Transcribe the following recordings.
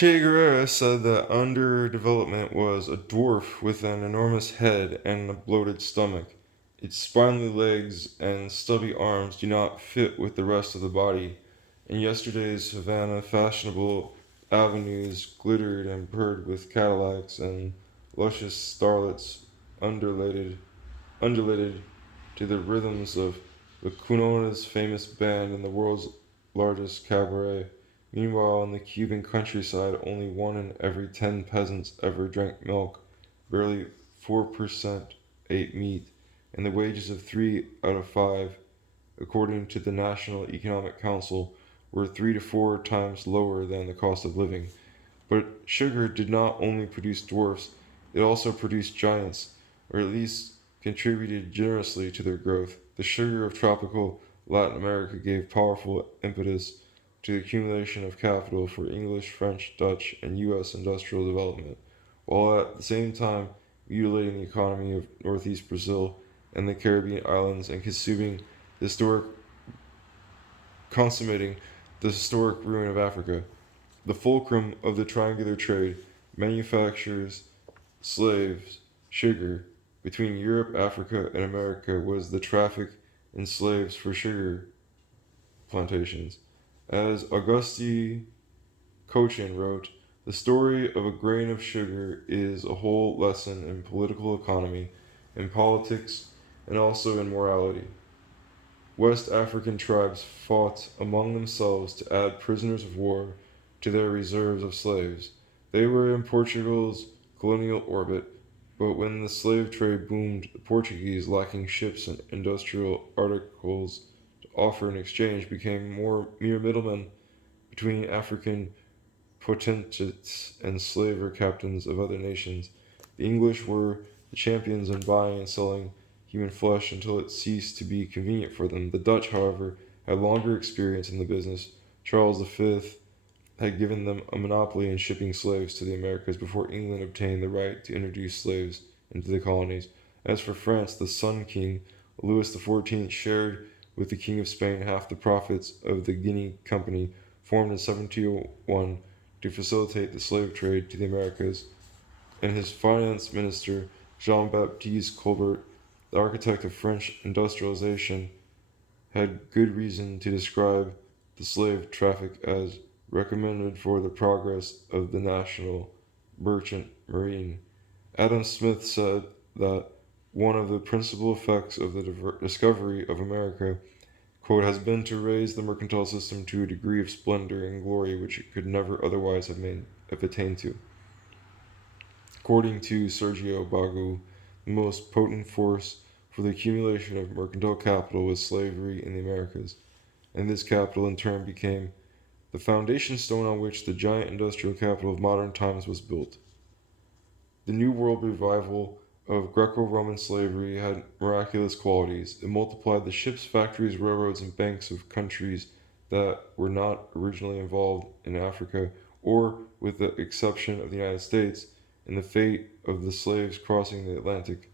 Che Guevara said that underdevelopment was a dwarf with an enormous head and a bloated stomach. Its spindly legs and stubby arms do not fit with the rest of the body. In yesterday's Havana, fashionable avenues glittered and purred with Cadillacs and luscious starlets undulated, undulated to the rhythms of the Cunona's famous band in the world's largest cabaret. Meanwhile, in the Cuban countryside, only 1 in every 10 peasants ever drank milk, barely 4% ate meat, and the wages of 3 out of 5, according to the National Economic Council, were 3 to 4 times lower than the cost of living. But sugar did not only produce dwarfs, it also produced giants, or at least contributed generously to their growth. The sugar of tropical Latin America gave powerful impetus to the accumulation of capital for English, French, Dutch, and U.S. industrial development, while at the same time mutilating the economy of northeast Brazil and the Caribbean islands and historic, consummating the historic ruin of Africa. The fulcrum of the triangular trade, manufactures, slaves, sugar, between Europe, Africa, and America was the traffic in slaves for sugar plantations. As Auguste Cochin wrote, the story of a grain of sugar is a whole lesson in political economy, in politics, and also in morality. West African tribes fought among themselves to add prisoners of war to their reserves of slaves. They were in Portugal's colonial orbit, but when the slave trade boomed, the Portuguese, lacking ships and industrial articles to offer in exchange, became more mere middlemen between African potentates and slaver captains of other nations. The English were the champions in buying and selling human flesh until it ceased to be convenient for them. The Dutch, however, had longer experience in the business. Charles V had given them a monopoly in shipping slaves to the Americas before England obtained the right to introduce slaves into the colonies. As for France, the Sun King, Louis XIV, shared with the King of Spain half the profits of the Guinea Company, formed in 1701 to facilitate the slave trade to the Americas, and his finance minister, Jean Baptiste Colbert, the architect of French industrialization, had good reason to describe the slave traffic as recommended for the progress of the national merchant marine. Adam Smith said that one of the principal effects of the discovery of America, quote, has been to raise the mercantile system to a degree of splendor and glory which it could never otherwise have attained to. According to Sergio Bagu, the most potent force for the accumulation of mercantile capital was slavery in the Americas, and this capital in turn became the foundation stone on which the giant industrial capital of modern times was built. The New World revival of Greco Roman slavery had miraculous qualities. It multiplied the ships, factories, railroads, and banks of countries that were not originally involved in Africa, or, with the exception of the United States, in the fate of the slaves crossing the Atlantic.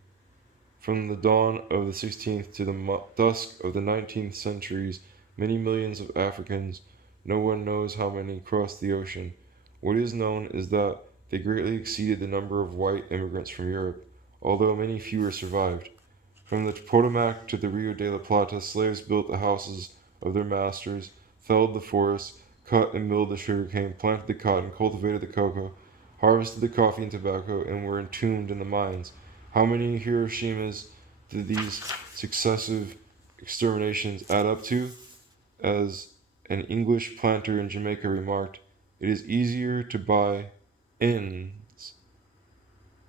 From the dawn of the 16th to the dusk of the 19th centuries, many millions of Africans, no one knows how many, crossed the ocean. What is known is that they greatly exceeded the number of white immigrants from Europe, although many fewer survived. From the Potomac to the Rio de la Plata, slaves built the houses of their masters, felled the forests, cut and milled the sugarcane, planted the cotton, cultivated the cocoa, harvested the coffee and tobacco, and were entombed in the mines. How many Hiroshimas did these successive exterminations add up to? As an English planter in Jamaica remarked, it is easier to buy ends.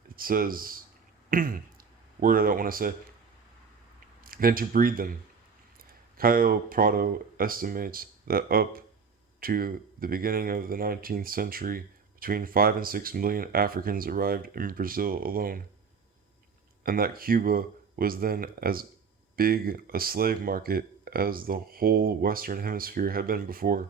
It says, word I don't want to say, than to breed them. Caio Prado estimates that up to the beginning of the 19th century, between 5 and 6 million Africans arrived in Brazil alone, and that Cuba was then as big a slave market as the whole Western Hemisphere had been before.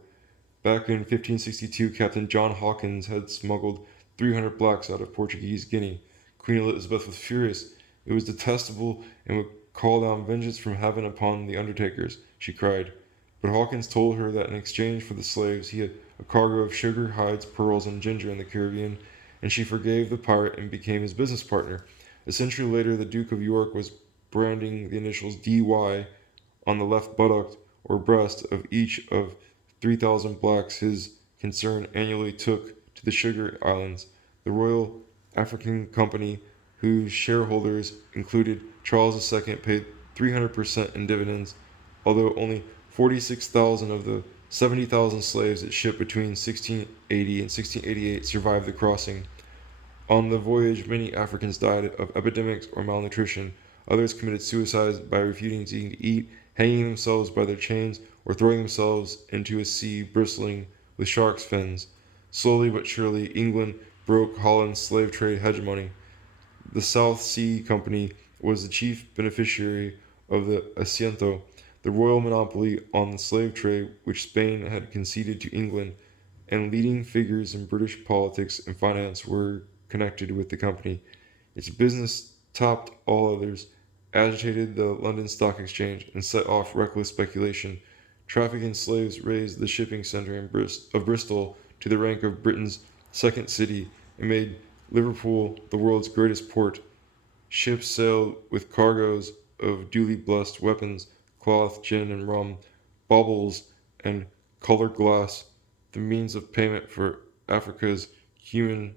Back in 1562, Captain John Hawkins had smuggled 300 blacks out of Portuguese Guinea. Queen Elizabeth was furious. It was detestable and would call down vengeance from heaven upon the undertakers, she cried. But Hawkins told her that in exchange for the slaves, he had a cargo of sugar, hides, pearls, and ginger in the Caribbean, and she forgave the pirate and became his business partner. A century later, the Duke of York was branding the initials DY on the left buttock or breast of each of 3,000 blacks his concern annually took to the Sugar Islands. The Royal African Company, whose shareholders included Charles II, paid 300% in dividends, although only 46,000 of the 70,000 slaves it shipped between 1680 and 1688 survived the crossing. On the voyage, many Africans died of epidemics or malnutrition. Others committed suicide by refusing to eat, hanging themselves by their chains, or throwing themselves into a sea bristling with sharks' fins. Slowly but surely, England broke Holland's slave trade hegemony. The South Sea Company was the chief beneficiary of the Asiento, the royal monopoly on the slave trade which Spain had conceded to England, and leading figures in British politics and finance were connected with the company. Its business topped all others, agitated the London Stock Exchange, and set off reckless speculation. Traffic in slaves raised the shipping centre of Bristol to the rank of Britain's second city and made Liverpool the world's greatest port. Ships sailed with cargoes of duly blessed weapons, cloth, gin and rum, baubles, and coloured glass, the means of payment for Africa's human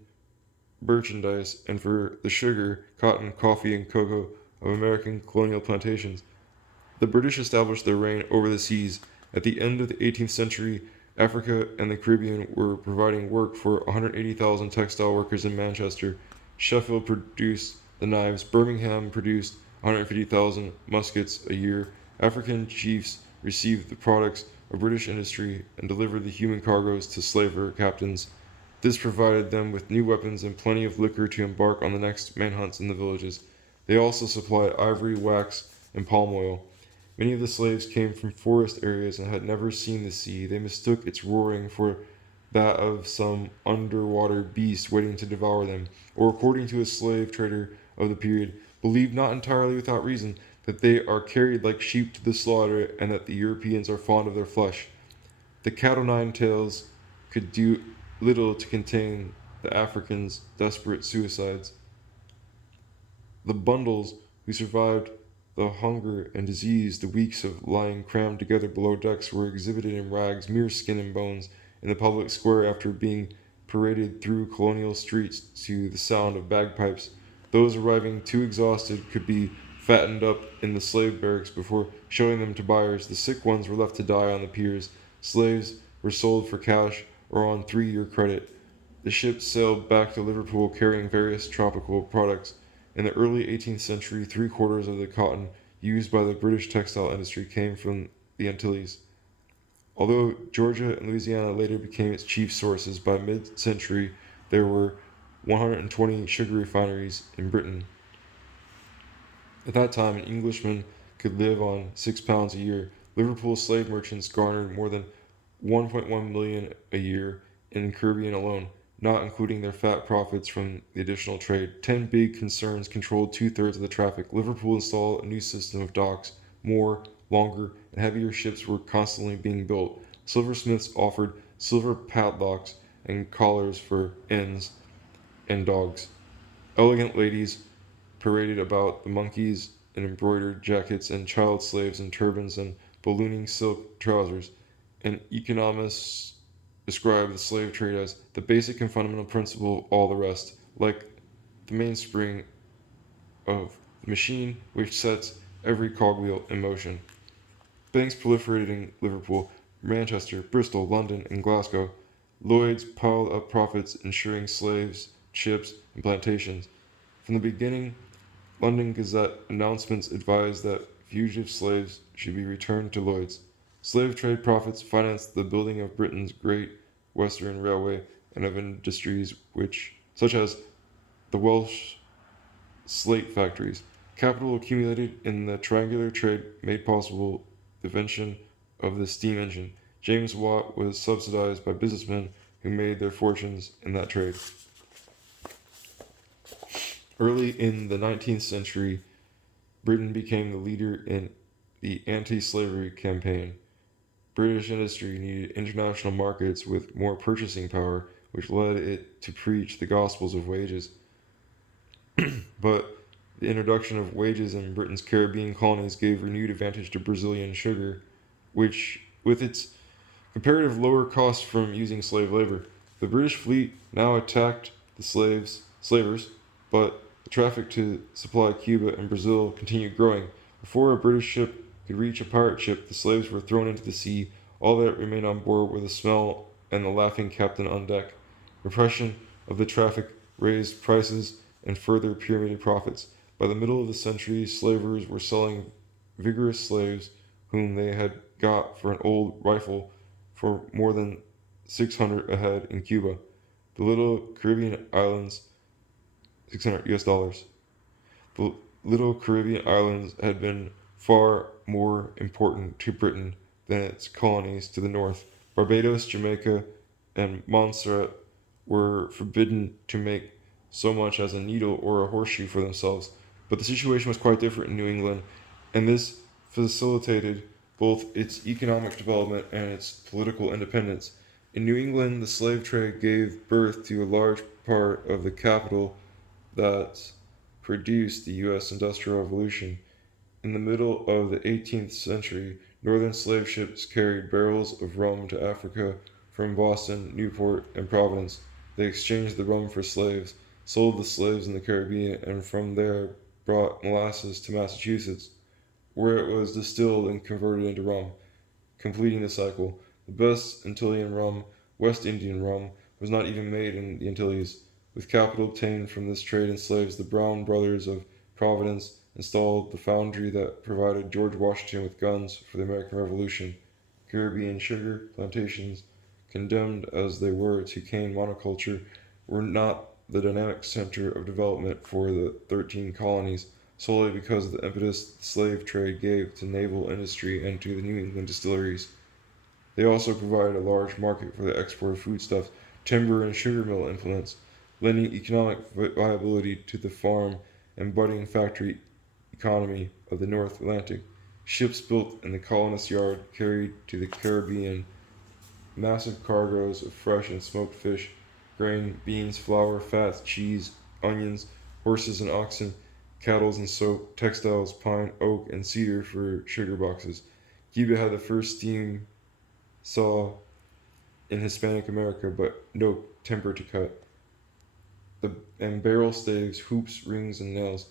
merchandise and for the sugar, cotton, coffee, and cocoa of American colonial plantations. The British established their reign over the seas. At the end of the 18th century, Africa and the Caribbean were providing work for 180,000 textile workers in Manchester. Sheffield produced the knives. Birmingham produced 150,000 muskets a year. African chiefs received the products of British industry and delivered the human cargoes to slaver captains. This provided them with new weapons and plenty of liquor to embark on the next manhunts in the villages. They also supplied ivory, wax, and palm oil. Many of the slaves came from forest areas and had never seen the sea. They mistook its roaring for that of some underwater beast waiting to devour them, or, according to a slave trader of the period, believed not entirely without reason that they are carried like sheep to the slaughter and that the Europeans are fond of their flesh. The cat o' nine tails could do little to contain the Africans' desperate suicides. The bundles who survived the hunger and disease, the weeks of lying crammed together below decks, were exhibited in rags, mere skin and bones, in the public square after being paraded through colonial streets to the sound of bagpipes. Those arriving too exhausted could be fattened up in the slave barracks before showing them to buyers. The sick ones were left to die on the piers. Slaves were sold for cash or on 3-year credit. The ships sailed back to Liverpool carrying various tropical products. In the early 18th century, 3/4 of the cotton used by the British textile industry came from the Antilles. Although Georgia and Louisiana later became its chief sources, by mid century there were 120 sugar refineries in Britain. At that time, an Englishman could live on £6 a year. Liverpool slave merchants garnered more than 1.1 million a year in the Caribbean alone, not including their fat profits from the additional trade. 10 big concerns controlled 2/3 of the traffic. Liverpool installed a new system of docks. More, longer, and heavier ships were constantly being built. Silversmiths offered silver padlocks and collars for inns and dogs. Elegant ladies paraded about the monkeys in embroidered jackets and child slaves in turbans and ballooning silk trousers. And economists describe the slave trade as the basic and fundamental principle of all the rest, like the mainspring of the machine which sets every cogwheel in motion. Banks proliferated in Liverpool, Manchester, Bristol, London, and Glasgow. Lloyds piled up profits, insuring slaves, ships, and plantations. From the beginning, London Gazette announcements advised that fugitive slaves should be returned to Lloyd's. Slave trade profits financed the building of Britain's Great Western Railway and of industries such as the Welsh slate factories. Capital accumulated in the triangular trade made possible the invention of the steam engine. James Watt was subsidized by businessmen who made their fortunes in that trade. Early in the 19th century, Britain became the leader in the anti-slavery campaign. British industry needed international markets with more purchasing power, which led it to preach the gospels of wages. But the introduction of wages in Britain's Caribbean colonies gave renewed advantage to Brazilian sugar, which, with its comparative lower costs from using slave labor, the British fleet now attacked the slavers, but the traffic to supply Cuba and Brazil continued growing. Before a British ship could reach a pirate ship, the slaves were thrown into the sea. All that remained on board were the smell and the laughing captain on deck. Repression of the traffic raised prices and further pyramided profits. By the middle of the century, slavers were selling vigorous slaves whom they had got for an old rifle for more than 600 a head in Cuba. The little Caribbean islands, 600 US dollars. The little Caribbean islands had been far more important to Britain than its colonies to the north. Barbados, Jamaica, and Montserrat were forbidden to make so much as a needle or a horseshoe for themselves. But the situation was quite different in New England, and this facilitated both its economic development and its political independence. In New England, the slave trade gave birth to a large part of the capital that produced the U.S. Industrial Revolution. In the middle of the 18th century, northern slave ships carried barrels of rum to Africa from Boston, Newport, and Providence. They exchanged the rum for slaves, sold the slaves in the Caribbean, and from there brought molasses to Massachusetts, where it was distilled and converted into rum, completing the cycle. The best Antillean rum, West Indian rum, was not even made in the Antilles. With capital obtained from this trade in slaves, the Brown brothers of Providence installed the foundry that provided George Washington with guns for the American Revolution. Caribbean sugar plantations, condemned as they were to cane monoculture, were not the dynamic center of development for the 13 colonies, solely because of the impetus the slave trade gave to naval industry and to the New England distilleries. They also provided a large market for the export of foodstuffs, timber, and sugar mill implements, lending economic viability to the farm and budding factory economy of the North Atlantic. Ships built in the colonist yard carried to the Caribbean massive cargoes of fresh and smoked fish, grain, beans, flour, fats, cheese, onions, horses and oxen, cattle and soap, textiles, pine, oak, and cedar for sugar boxes. Cuba had the first steam saw in Hispanic America, but no timber to cut. And barrel staves, hoops, rings, and nails.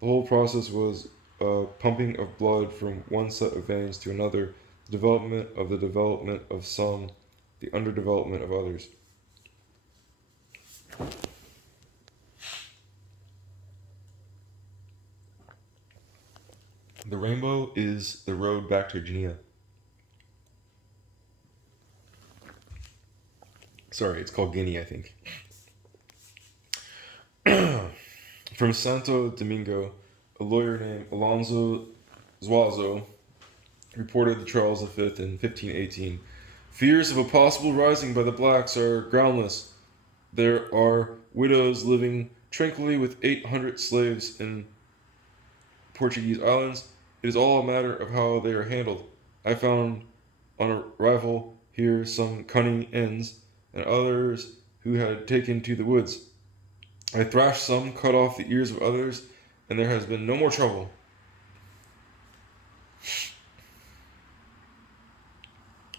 The whole process was a pumping of blood from one set of veins to another, the development of some, the underdevelopment of others. The rainbow is the road back to Guinea. Sorry, it's called Guinea, I think. From Santo Domingo, a lawyer named Alonso Zuazo reported to Charles V in 1518. Fears of a possible rising by the blacks are groundless. There are widows living tranquilly with 800 slaves in Portuguese islands. It is all a matter of how they are handled. I found on arrival here some cunning ends, and others who had taken to the woods. I thrashed some, cut off the ears of others, and there has been no more trouble.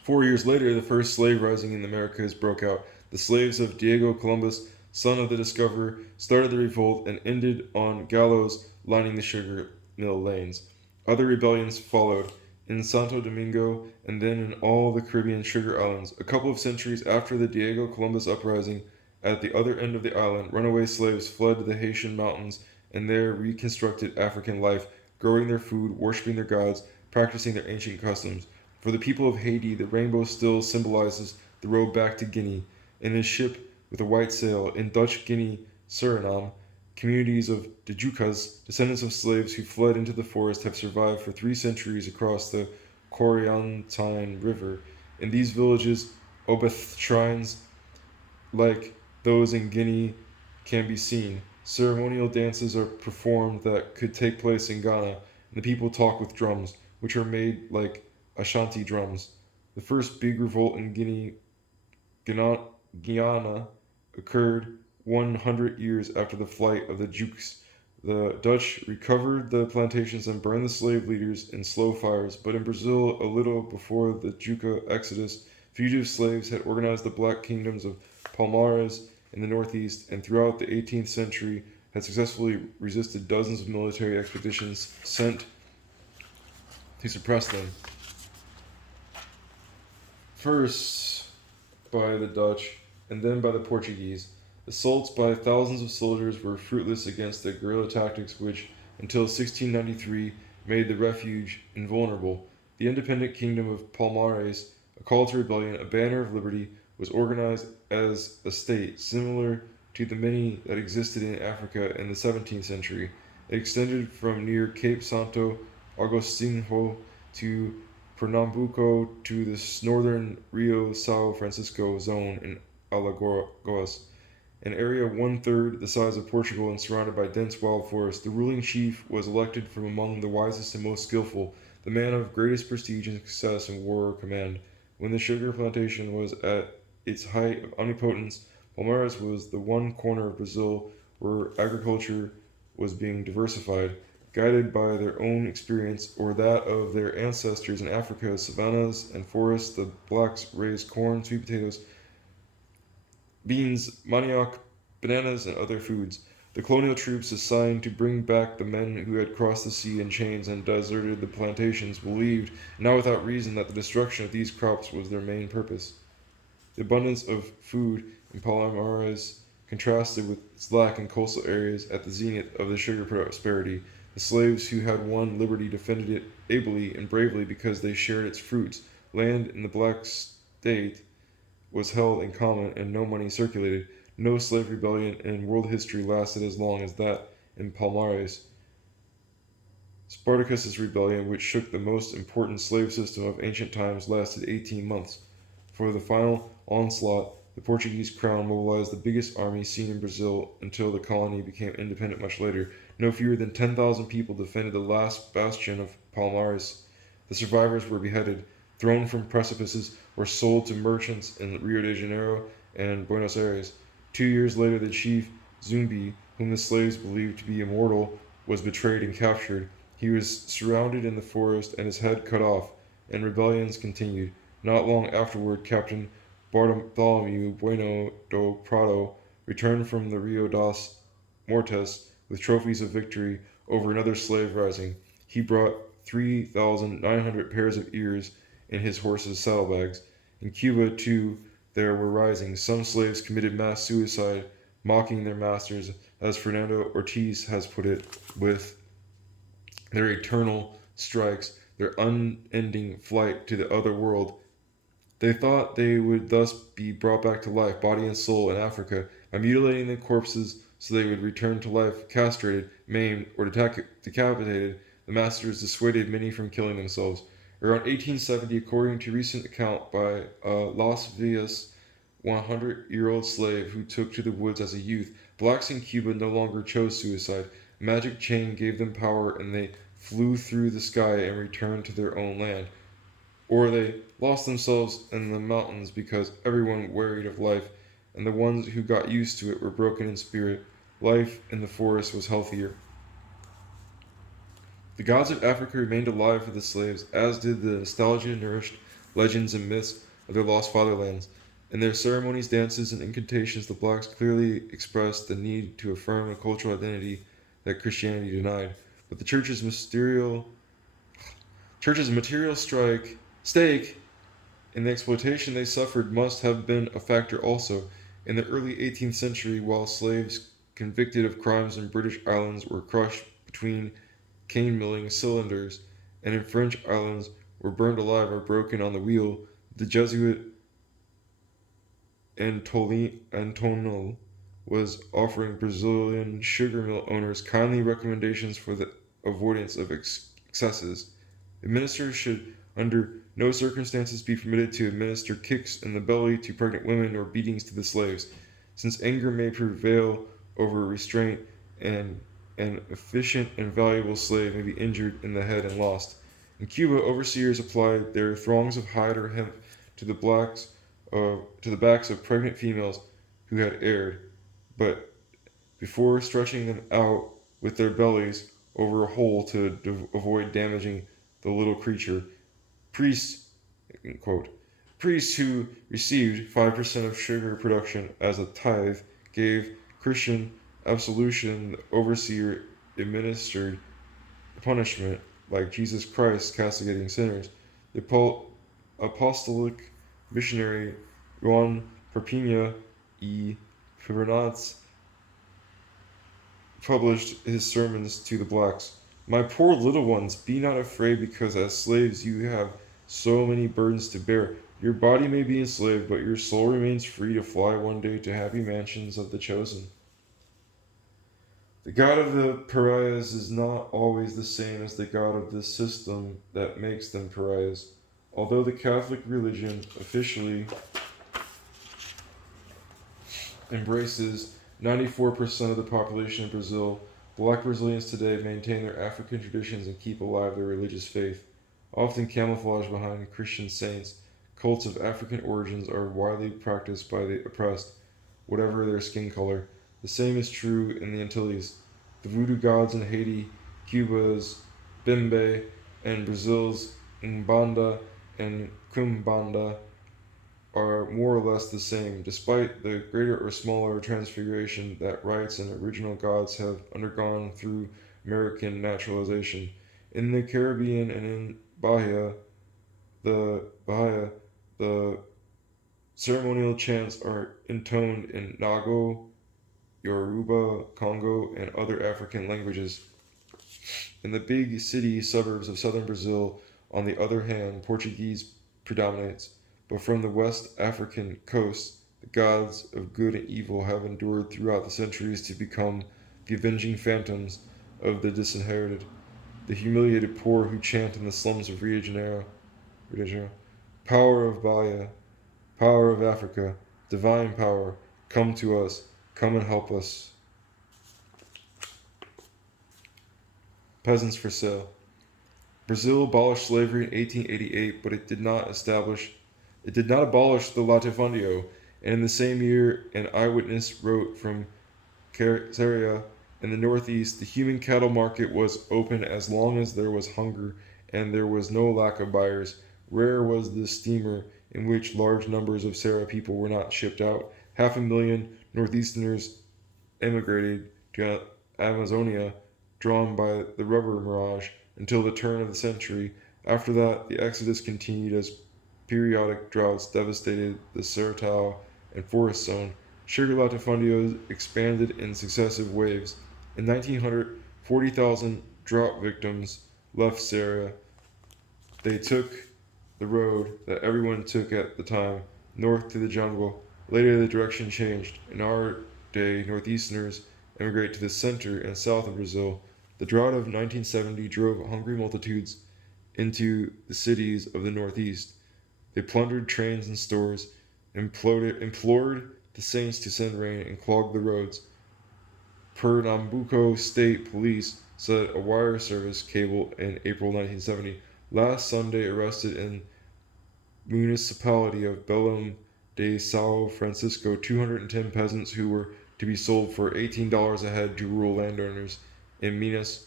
Four years later, the first slave rising in the Americas broke out. The slaves of Diego Columbus, son of the discoverer, started the revolt and ended on gallows lining the sugar mill lanes. Other rebellions followed in Santo Domingo and then in all the Caribbean sugar islands. A couple of centuries after the Diego Columbus uprising, at the other end of the island, runaway slaves fled to the Haitian mountains and there reconstructed African life, growing their food, worshipping their gods, practicing their ancient customs. For the people of Haiti, the rainbow still symbolizes the road back to Guinea. In a ship with a white sail, in Dutch Guinea, Suriname, communities of Dejukas, descendants of slaves who fled into the forest, have survived for 3 centuries across the Coryantine River. In these villages, Obeth shrines, like those in Guinea, can be seen. Ceremonial dances are performed that could take place in Ghana, and the people talk with drums, which are made like Ashanti drums. The first big revolt in Guyana occurred 100 years after the flight of the Jukes. The Dutch recovered the plantations and burned the slave leaders in slow fires, but in Brazil, a little before the Juca exodus, fugitive slaves had organized the black kingdoms of Palmares in the northeast, and throughout the 18th century had successfully resisted dozens of military expeditions sent to suppress them. First by the Dutch and then by the Portuguese, assaults by thousands of soldiers were fruitless against the guerrilla tactics which, until 1693, made the refuge invulnerable. The independent kingdom of Palmares, a call to rebellion, a banner of liberty, was organized as a state similar to the many that existed in Africa in the 17th century. It extended from near Cape Santo Agostinho to Pernambuco to the northern Rio São Francisco zone in Alagoas, an area one-third the size of Portugal and surrounded by dense wild forests. The ruling chief was elected from among the wisest and most skillful, the man of greatest prestige and success in war or command. When the sugar plantation was at its height of omnipotence, Palmeiras was the one corner of Brazil where agriculture was being diversified. Guided by their own experience or that of their ancestors in Africa's savannas and forests, the blacks raised corn, sweet potatoes, beans, manioc, bananas, and other foods. The colonial troops assigned to bring back the men who had crossed the sea in chains and deserted the plantations believed, not without reason, that the destruction of these crops was their main purpose. The abundance of food in Palmares contrasted with its lack in coastal areas at the zenith of the sugar prosperity. The slaves who had won liberty defended it ably and bravely because they shared its fruits. Land in the black state was held in common and no money circulated. No slave rebellion in world history lasted as long as that in Palmares. Spartacus's rebellion, which shook the most important slave system of ancient times, lasted 18 months. For the final onslaught, the Portuguese crown mobilized the biggest army seen in Brazil until the colony became independent much later. No fewer than 10,000 people defended the last bastion of Palmares. The survivors were beheaded, thrown from precipices, or sold to merchants in Rio de Janeiro and Buenos Aires. 2 years later, the chief Zumbi, whom the slaves believed to be immortal, was betrayed and captured. He was surrounded in the forest and his head cut off, and rebellions continued. Not long afterward, Captain Bartholomew Bueno do Prado returned from the Rio das Mortes with trophies of victory over another slave rising. He brought 3,900 pairs of ears in his horse's saddlebags. In Cuba, too, there were risings. Some slaves committed mass suicide, mocking their masters, as Fernando Ortiz has put it, with their eternal strikes, their unending flight to the other world. They thought they would thus be brought back to life, body and soul, in Africa, by mutilating the corpses so they would return to life castrated, maimed, or decapitated. The masters dissuaded many from killing themselves. Around 1870, according to recent account by a Las Vegas 100-year-old slave who took to the woods as a youth, blacks in Cuba no longer chose suicide. A magic chain gave them power and they flew through the sky and returned to their own land. Or they lost themselves in the mountains because everyone wearied of life, and the ones who got used to it were broken in spirit. Life in the forest was healthier. The gods of Africa remained alive for the slaves, as did the nostalgia-nourished legends and myths of their lost fatherlands. In their ceremonies, dances, and incantations, the blacks clearly expressed the need to affirm a cultural identity that Christianity denied. But the church's material stake in the exploitation they suffered must have been a factor also. In the early 18th century, while slaves convicted of crimes in British islands were crushed between cane milling cylinders, and in French islands were burned alive or broken on the wheel, the Jesuit Antonio was offering Brazilian sugar mill owners kindly recommendations for the avoidance of excesses. The ministers should under no circumstances be permitted to administer kicks in the belly to pregnant women or beatings to the slaves, since anger may prevail over restraint and an efficient and valuable slave may be injured in the head and lost. In Cuba, overseers applied their thongs of hide or hemp to the backs of pregnant females who had erred, but before stretching them out with their bellies over a hole to avoid damaging the little creature. Priests, quote, priests who received 5% of sugar production as a tithe gave Christian absolution. The overseer administered punishment, like Jesus Christ castigating sinners. The apostolic missionary Juan Perpignan y Pernats published his sermons to the blacks. My poor little ones, be not afraid, because as slaves you have so many burdens to bear. Your body may be enslaved, but your soul remains free to fly one day to happy mansions of the chosen. The God of the pariahs is not always the same as the God of the system that makes them pariahs. Although the Catholic religion officially embraces 94% of the population of Brazil, black Brazilians today maintain their African traditions and keep alive their religious faith. Often camouflaged behind Christian saints, cults of African origins are widely practiced by the oppressed, whatever their skin color. The same is true in the Antilles. The voodoo gods in Haiti, Cuba's Bembe, and Brazil's Umbanda and Quimbanda are more or less the same, despite the greater or smaller transfiguration that rites and original gods have undergone through American naturalization. In the Caribbean and in Bahia, the ceremonial chants are intoned in Nago, Yoruba, Congo, and other African languages. In the big city suburbs of southern Brazil, on the other hand, Portuguese predominates. But from the West African coast, the gods of good and evil have endured throughout the centuries to become the avenging phantoms of the disinherited, the humiliated poor who chant in the slums of Rio de Janeiro. Power of Bahia, power of Africa, divine power, come to us, come and help us. Peasants for sale. Brazil abolished slavery in 1888, but it did not abolish the latifundio, and in the same year an eyewitness wrote from Caria in the northeast, the human cattle market was open as long as there was hunger and there was no lack of buyers. Rare was the steamer in which large numbers of Sarah people were not shipped out. 500,000 northeasterners emigrated to Amazonia, drawn by the rubber mirage, until the turn of the century. After that, the exodus continued as periodic droughts devastated the Sertão and forest zone. Sugar latifundios expanded in successive waves. In 1900, 40,000 drought victims left Ceará. They took the road that everyone took at the time, north to the jungle. Later, the direction changed. In our day, northeasterners emigrate to the center and south of Brazil. The drought of 1970 drove hungry multitudes into the cities of the northeast. They plundered trains and stores, implored the saints to send rain, and clogged the roads. Pernambuco State Police set a wire service cable in April 1970. Last Sunday, arrested in municipality of Belém de São Francisco 210 peasants who were to be sold for $18 a head to rural landowners in Minas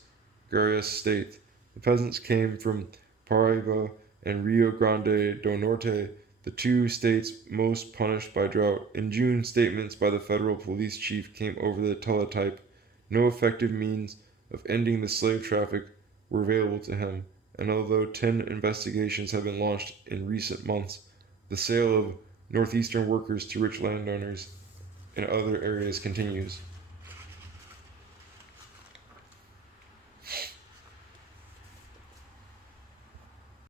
Gerais state. The peasants came from Paraíba and Rio Grande do Norte, the two states most punished by drought. In June, statements by the federal police chief came over the teletype. No effective means of ending the slave traffic were available to him, and although 10 investigations have been launched in recent months, the sale of northeastern workers to rich landowners in other areas continues.